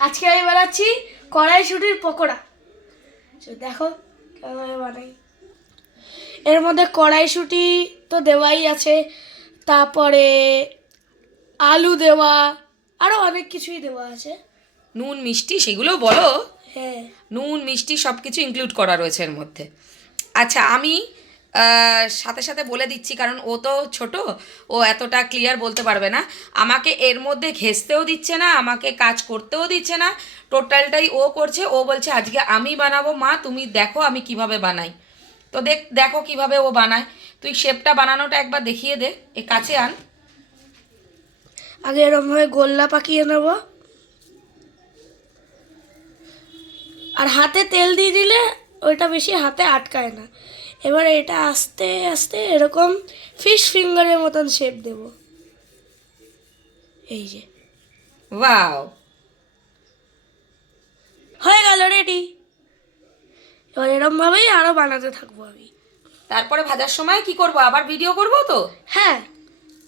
আজকে আমি বানাচ্ছি কড়াইশুটির পকোড়া। দেখো কেমন বানাই। এর মধ্যে কড়াইশুটি তো দেওয়াই আছে তারপরে আলু দেওয়া আরও অনেক কিছুই দেওয়া আছে। নুন মিষ্টি সেগুলো বলো। হ্যাঁ। নুন মিষ্টি সব কিছু ইনক্লুড করা রয়েছে এর মধ্যে। আচ্ছা আমি সাথে সাথে বলে দিচ্ছি, কারণ ও তো ছোট, ও এতটা ক্লিয়ার বলতে পারবে না। আমাকে এর মধ্যে ঘেসতেও দিচ্ছে না, আমাকে কাজ করতেও দিচ্ছে না। টোটালটাই ও করছে, ও বলছে, আজকে আমি বানাবো, মা, তুমি দেখো আমি কীভাবে বানাই। তো দেখ, দেখো কীভাবে ও বানায়। তুই শেপটা বানানোটা একবার দেখিয়ে দে, এ কাছে আন। আগে এরমভাবে গোল্লা পাকিয়ে নেব। আর হাতে তেল দিয়ে দিলে ওইটা বেশি হাতে আটকায় না। এবার এটা আস্তে আস্তে এরকম ফিশ ফিঙ্গারের মতন শেপ দেব। এই যে। ওয়াও হয়ে গেল রেডি এবার এরমভাবেই আরও বানাতে থাকব আমি। তারপরে ভাজার সময় কি করব? আবার ভিডিও করব তো? হ্যাঁ।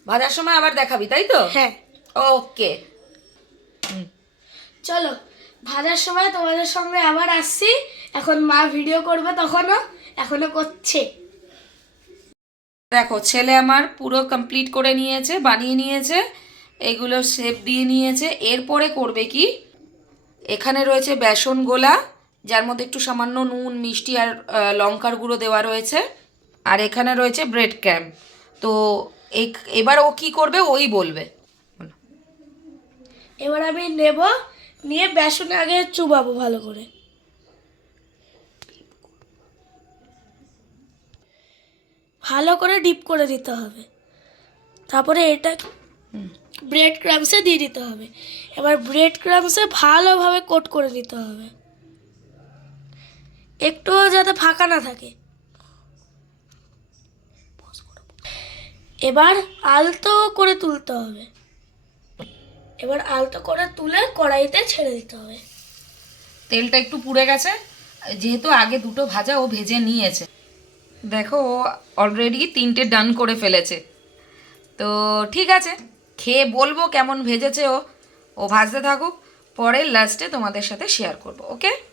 ভাজার সময় আবার দেখাবি তাই তো? হ্যাঁ। ওকে চলো ভাজার সময় তোমাদের সঙ্গে আবার আসছি। এখন মা ভিডিও করবে তখনও। এখনও করছে। দেখো ছেলে আমার পুরো কমপ্লিট করে নিয়েছে বানিয়ে নিয়েছে এগুলো শেপ দিয়ে নিয়েছে। এরপরে করবে কি? এখানে রয়েছে বেসন গোলা যার মধ্যে একটু সামান্য নুন মিষ্টি আর লঙ্কার গুঁড়ো দেওয়া রয়েছে। আর এখানে রয়েছে ব্রেড ক্যাম্প তো এবার ও কি করবে? ওই বলবে। এবার আমি নেব নিয়ে বেসনে আগে চুবাবো ভালো করে। ভালো করে ডিপ করে দিতে হবে। তারপরে এটা ব্রেড ক্রামসে দিয়ে দিতে হবে। এবার ব্রেড ক্রামসে ভালোভাবে কোট করে দিতে হবে। একটুও যাতে ফাঁকা না থাকে। এবার আলতো করে তুলতে হবে। এবার আলতো করে তুলে কড়াইতে ছেড়ে দিতে হবে। তেলটা একটু পুড়ে গেছে। যেহেতু আগে দুটো ভাজা ও ভেজে নিয়েছে। দেখো, ও অলরেডি তিনটে ডান করে ফেলেছে। তো ঠিক আছে, খেয়ে বলব কেমন ভেজেছে ও। ও ভাজতে থাকুক, পরে লাস্টে তোমাদের সাথে শেয়ার করব ওকে